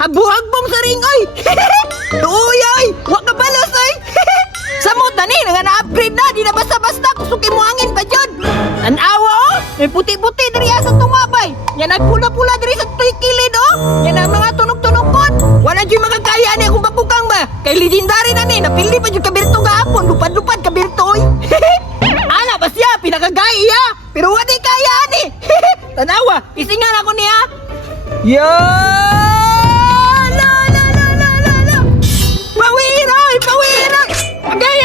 Habu-hagbong sa ring, oy! Uy, oy! Wa ka balos, oy! Samot na ni, nga na-upgrade na, di na basta-basta, kusukin mo angin pa dyan! Tanawa, oh! May puti-puti diri sa tungabay! Yan ay pula-pula diri sa tuy kilid, oh! Yan ang mga tunog-tunogkot! Wala dyan makakaya ni akong bakukang ba? Kay legendary na ni, napili pa dyan kabirto gahapon, lupad-lupad kabirto, oy! Ana, basya, pinakagaya! Pero wala kaya ni! Tanawa, isingan ako niya! Yan! La! Pawiroy! Pawiroy! Agay!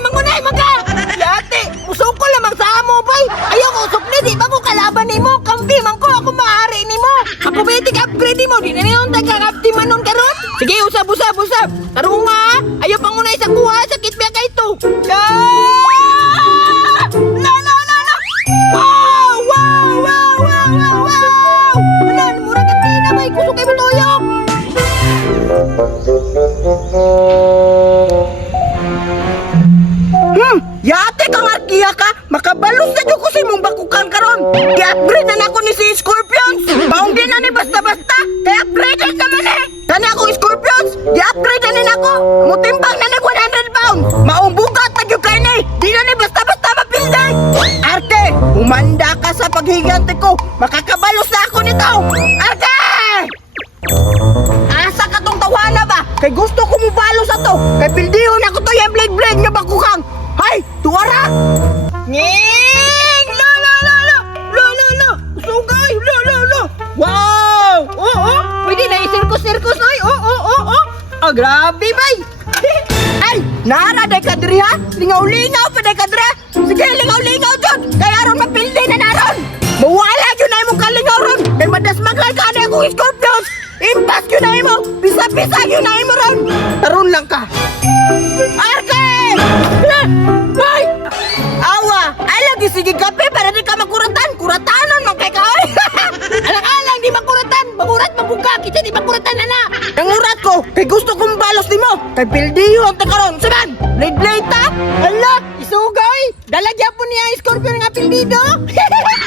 Mangunay, maka! Yate, usok ko lamang sa amo, bay! Ayaw ko usok ni, di ba ko kalaban ni mo? Kampi man ko, ako maaari ni mo! Ako betik upgrade ni mo, di na niyon taga-upti manon karon! Sige, usab! Tarunga! Ayaw pangunay sa kuha, sakit biya ka ito! La! Wow! Anan, mura ka na, bay! Kusok kayo mo tuyok! Yate kang arkiya ka, makabalos na dyan ko sa imong bakukan karon. I-upgrade na ako ni si Scorpions. Maunggi na ni basta-basta, kaya upgrade naman eh. Kani akong Scorpions, i-upgrade na ni ako. Mutimbang na ni 100 pounds. Maumbugat na dyan kayo ni, di na ni basta-basta mapilday. Arte, umanda ka sa paghigante ko, makakabalos na ako nito. Arte! Asa ka tong tawana ba? Kay gusto ko mubalo sa to. Kay pildihon ako to yung blade nga bakukang. Hay! Tuwara! Nging! Lo! Sugay! Lo! Wow! Oo! Pwede na i-circus, oy! Oo! Ah, grabe, bay! Ay! Nara, day kadri ha! Lingaw-lingaw pa, day kadri! Sige, lingaw-lingaw dyan! Kaya aron mapildi na naron! Mawala yun na imong kalingaw ron! Kay madasmagay ka na akong Scorpions! Impas yun na imo! Pisa-pisa yun na imo ron! Taron lang ka! Arke! Ay! Awa! Ay lagi sige kape para di ka makuratan! Kuratanon man kay ka! Alang-alang di makuratan! Magurat mabuka! Kita di makuratan na na! Nangurat ko! Kay gusto kong balos ni mo! Kay pildiyo ang takaron! Saban! Blade ta! Ala! Isugay! Dalagya po niya ang Scorpion nga pildido!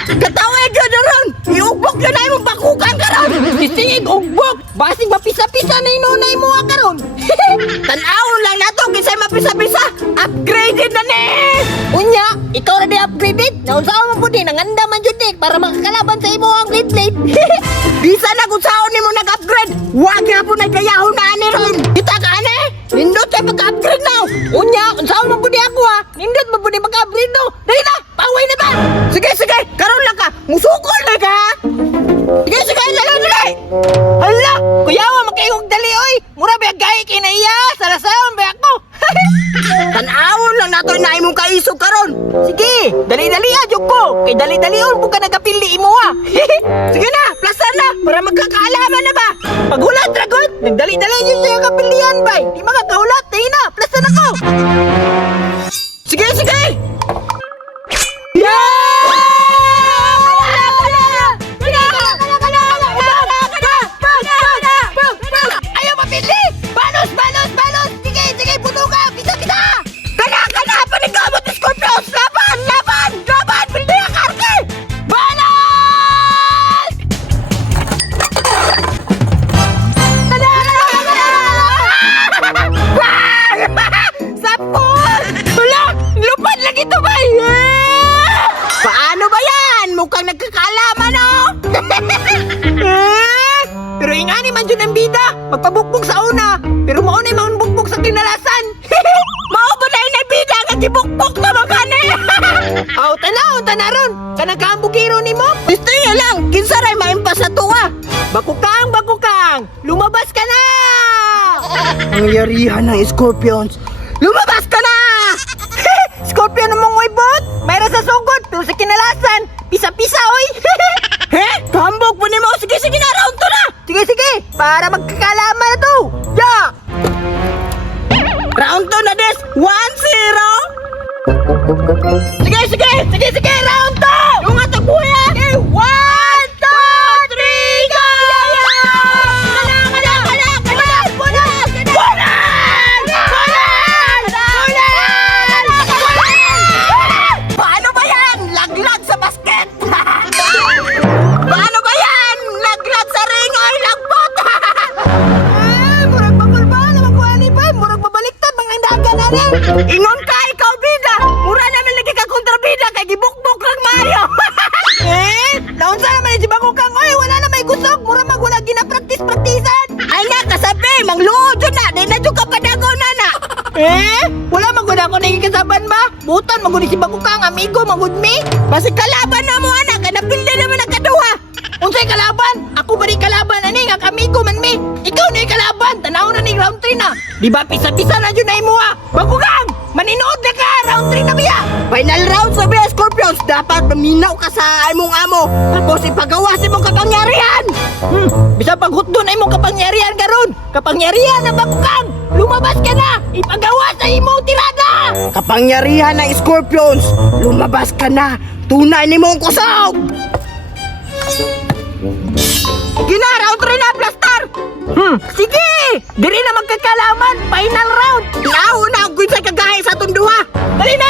Katawag yun na ron! Iugbok yun na imong bakukan ka ron! Sisingig ugbok! Basig mapisa-pisa na inunay mo ka ron! Tanawon lang na to! Kinsay mapisa-pisa! Upgraded na ni! Unya! Ikaw na di upgraded! Naunsaon mo po din! Nanganda man yun din! Para makakalaban sa imo ang blade! Bisa na kung saan ni mo nag-upgrade! Huwag nga po nagkayahon na ani ron! Kita ka ani! Nindot kayo pag-upgrade now! Unya! Unsaon mo po di ako ha! Nindot mo po di mag-upgrade no! Dahil na! Paway na ba? Sige! Karoon lang ka! Musukol na ka! Sige! Dali! Hala! Kuyawa makayong dali oy! Mura ba gaya kinaiya! Salasaon ba ako? Tanawon lang nato na imong kaisog karon. Sige, dali-dali adyog ko. Kay dali-dalion po ka nagapili imo ha. Sige na, plasan na para magkakaalaman na ba. Paghulat dragon, nagdali-dali niyo siya kapilian bay. Di makakahulat, tayo na, plasan ako. Sige. Ayaw mapili! Balos! Sige, puno ka! Bisa! Kana! Panigamot ni Scorpions! Laban! Pili ang karke! Balos! Sapol! Wala! Lupad lang ito ba? Paano ba yan? Mukhang nagkakaalaman oh! Pero ingani man dyan ang bida. Magpabukbog sa una. Pero mauna yung mga bukbog sa kinalasan. Mao ba na yung bida nga gibukbog na makane? Aw, tanaron. Kanagkambugiro ni mo? Gusto niya lang. Kinsaray maimpas sa tuwa. Bakukang. Lumabas ka na! Ang yarihan ng Scorpions. Lumabas ka na! Scorpion mong uybot. Mayroon sa sugod. Pero sa kinalasan. Pisa-pisa, oy. Kambog po ni mo. Sige na. Round 2 na. Sige. Para magkakalaman na to. Yeah! Round 2 na des. 1-0. Sige. Round 2. Yung atag buya. 1, 2, 3, go! Paano ba yan? Laglag sa basket. Paano ba yan? Laglag sa ring. Ay, lagbot. Ingon ka, ikaw bida. Mura naman lagi ka kontrabida kay gibukbok lang maayo. Naunsa naman si Bagukang. Oy, wala na may kusog. Mura wala gina-practice-practicean. Ay na, kasabi, mangluod yun na. Dahil na dyan ka padagaw na na. Wala magud ako na kasaban ba? Butan magud si Bagukang, amigo, magud mi. Basi kalaban na mo, anak. Kaya napilda naman ang kaduha. Unsay kalaban? Ako ba rin kalaban, ani? Nga kamigo man mi. Ikaw na yung kalaban. Tanaw na ni round 3 na. Di ba, pisa-pisa na dyan na imo ha? Bagukang, maninood na ka. Round 3 na biya. Final round sa biya, Scorpions. Dapat maminaw ka sa imong amo. Tapos ipagawas imong kapangyarihan. Bisa paghutdon na imong kapangyarihan karon. Kapangyarihan na Bagukang. Lumabas ka na. Ipagawas sa imong tirada. Kapangyarihan ng Scorpions. Lumabas ka na. Tunay ni mong kusog. Gina, round 3 na, Blaster! Sige! Diri na magkakalaman! Final round! Nauna ang sa kagahe sa tunduha! Dali na,